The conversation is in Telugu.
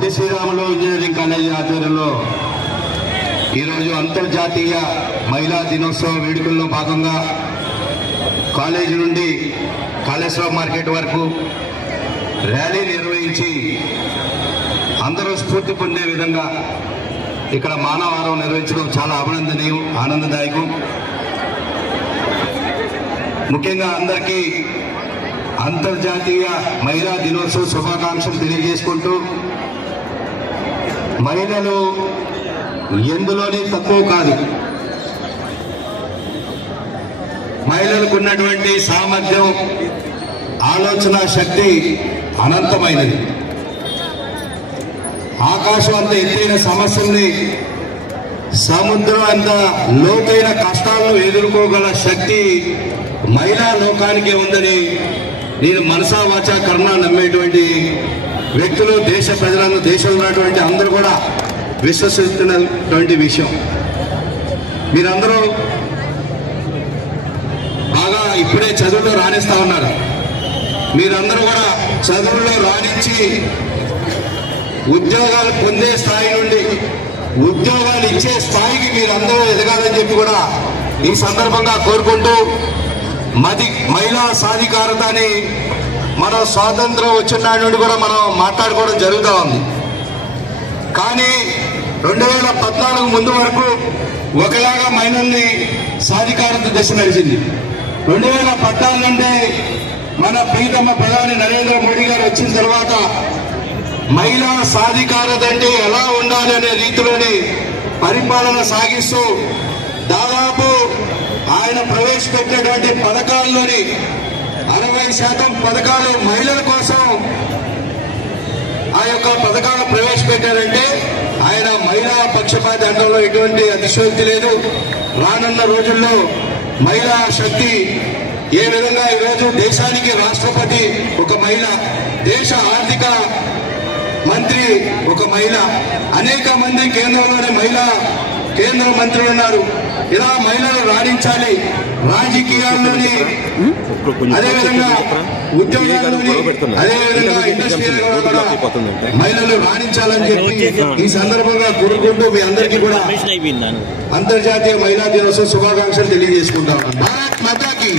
పొట్టి శ్రీరాములు ఇంజనీరింగ్ కాలేజీ ఆధ్వర్యంలో ఈరోజు అంతర్జాతీయ మహిళా దినోత్సవ వేడుకల్లో భాగంగా కాలేజీ నుండి కాళేశ్వరం మార్కెట్ వరకు ర్యాలీ నిర్వహించి అందరూ స్ఫూర్తి పొందే విధంగా ఇక్కడ మానవారం నిర్వహించడం చాలా అభినందనీయం, ఆనందదాయకం. ముఖ్యంగా అందరికీ అంతర్జాతీయ మహిళా దినోత్సవ శుభాకాంక్షలు తెలియజేసుకుంటూ, మహిళలు ఎందులోనే తక్కువ కాదు. మహిళలకు ఉన్నటువంటి సామర్థ్యం, ఆలోచన శక్తి అనంతమైనది. ఆకాశం అంత ఎత్తైన సమస్యల్ని, సముద్రం అంత లోతైన కష్టాలను ఎదుర్కోగల శక్తి మహిళా లోకానికే ఉందని నేను మనసా వాచా కర్ణ నమ్మేటువంటి వ్యక్తులు, దేశ ప్రజలను, దేశంలో ఉన్నటువంటి అందరూ కూడా విశ్వసిస్తున్నటువంటి విషయం. మీరందరూ బాగా ఇప్పుడే చదువులో రాణిస్తా ఉన్నారు. మీరందరూ కూడా చదువులో రాణించి ఉద్యోగాలు పొందే స్థాయి నుండి ఉద్యోగాలు ఇచ్చే స్థాయికి మీరందరూ ఎదగాలని చెప్పి కూడా ఈ సందర్భంగా కోరుకుంటూ, మహిళా సాధికారత అని మన స్వాతంత్రం వచ్చిన నుండి కూడా మనం మాట్లాడుకోవడం జరుగుతూ ఉంది. కానీ 2014 ముందు వరకు ఒకలాగా మహిళల్ని సాధికారత దశ నడిచింది. 2014 నుండి మన ప్రీతమ ప్రధాని నరేంద్ర మోడీ గారు వచ్చిన తర్వాత మహిళా సాధికారత అంటే ఎలా ఉండాలి అనే రీతిలోని పరిపాలన సాగిస్తూ దాదాపు ఆయన ప్రవేశపెట్టినటువంటి పథకాల్లోని 60% పథకాలు మహిళల కోసం ఆ యొక్క పథకాలు ప్రవేశపెట్టారంటే ఆయన మహిళా పక్షపాతి అంటంలో ఎటువంటి అతిశయోక్తి లేదు. రానున్న రోజుల్లో మహిళా శక్తి ఏ విధంగా ఈరోజు దేశానికి రాష్ట్రపతి ఒక మహిళ, దేశ ఆర్థిక మంత్రి ఒక మహిళ, అనేక మంది కేంద్రంలోని మహిళా కేంద్ర మంత్రులు ఉన్నారు. ఇలా మహిళలు రాణించాలి, రాజకీయాల్లోని, అదేవిధంగా ఉద్యోగాల్లోని, అదేవిధంగా ఇండస్ట్రీలో కూడా మహిళలు రాణించాలని చెప్పి ఈ సందర్భంగా కోరుకుంటూ మీ అందరికీ కూడా అంతర్జాతీయ మహిళా దినోత్సవ శుభాకాంక్షలు తెలియజేసుకుంటాం. భారత్ మాతాకి